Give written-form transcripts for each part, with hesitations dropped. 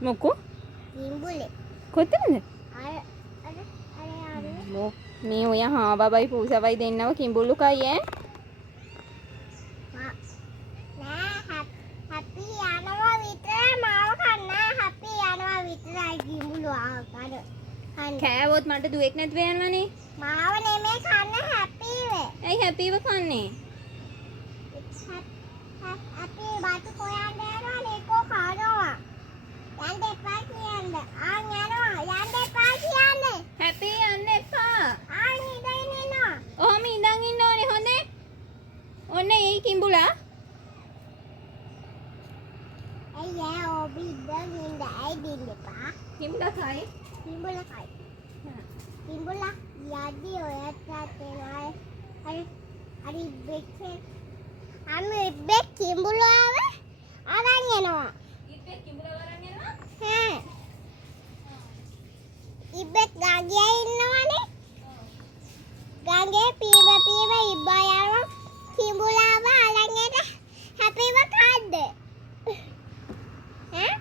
මොකෝ? කිඹුලේ. කොතනද? අර මේ ඔය හාබබයි පූසවයි දෙන්නව කිඹුල්ලු කයි ඈ? නෑ හැපි යනවා විතරයි මාව කන්න හැපි යනවා විතරයි කිඹුලු ආකාර. කෑවොත් මට දුවෙක් නැතුව යනවනේ. මාව නෙමෙයි කන්න හැපිව. ඇයි හැපිව කන්නේ? හැපි බතු කොයන්න යනවා නෙකෝ කනවා. යන්න එපා කියන්න. ආන් යනවා යන්න එපා කියන්නේ. හැපි යන්න එපා. ආන් ඉඳන් ඉන්නවා. ඔහම ඉඳන් ඉන්න ඕනේ හොඳේ. ඔන්න එයි කිඹුලා. අයියා ඔබ ඉඳන් ඉන්න ඇයිදින්න එපා. කිඹුලා කයි. කිඹුලා කයි. කිඹුලා යද්දි ඔයත් ඇතේ හරි ඉබ්බෙක් ඉබ්බෙක් කිඹුලාව අරන් යනවා. ඉබ්බෙක් කිඹුලා අරන් යනවා? හ්ම්. ඉබ්බෙක් ගඟේ ඉන්නවනේ. ගඟේ පීව ඉබ්බා යනවා කිඹුලාව අරන් එන හැපිව කද්ද? ඈ?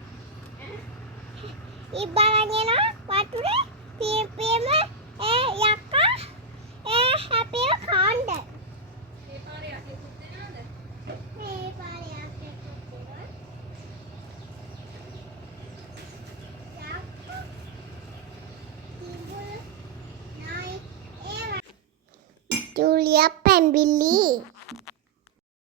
ඉබ්බා අරන් යනවා වතුරේ පීම යක්කා හැපිව කන්න. ඒ පාරේ යකේ පුත්තේ නේද? මේ පාරේ යකේ පුත්තේ. යක්කා කිඹුල් නයි ඒව. ජූලියා පැන්බිලි